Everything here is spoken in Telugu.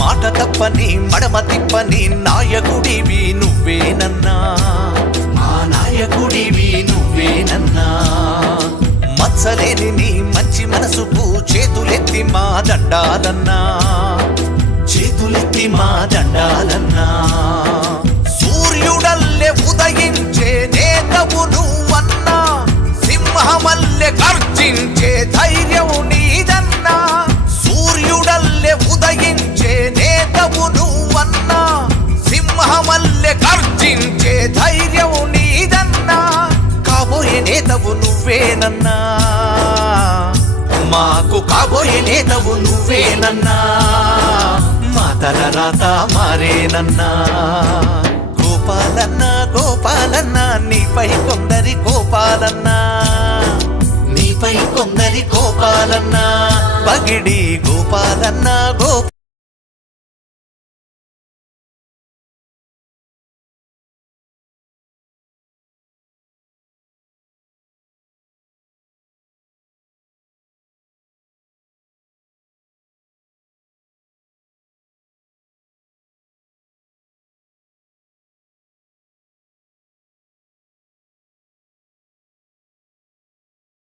మాట తప్పని మడమ తిప్పని నాయకుడివి నువ్వేనన్నా, మా నాయకుడివి నువ్వేనన్నా. మచ్చలేని నీ మంచి మనసుకు చేతులెత్తి మా దండాలన్నా, చేతులెత్తి మా దండాలన్నా. సూర్యుడల్లే ఉదయించే నేతవు నువ్వన్నా, సింహమల్లె గర్జించే ధైర్యం నీదన్నా. సూర్యుడల్లే ఉదయించే నేతవు నువ్వన్నా, సింహమల్లె గర్జించే ధైర్యం నీదన్నా. కాబోయే నేతవు నువ్వేనన్నా, మాకు కాబోయే నేతవు నువ్వేనన్నా. మా తల రాత మారేనన్నా. గోపాలన్నా గోపాలన్నా నీపై కొందరి కోపాలన్నా, నీపై కొందరి కోపాలన్నా. పగిడి గోపాలన్నా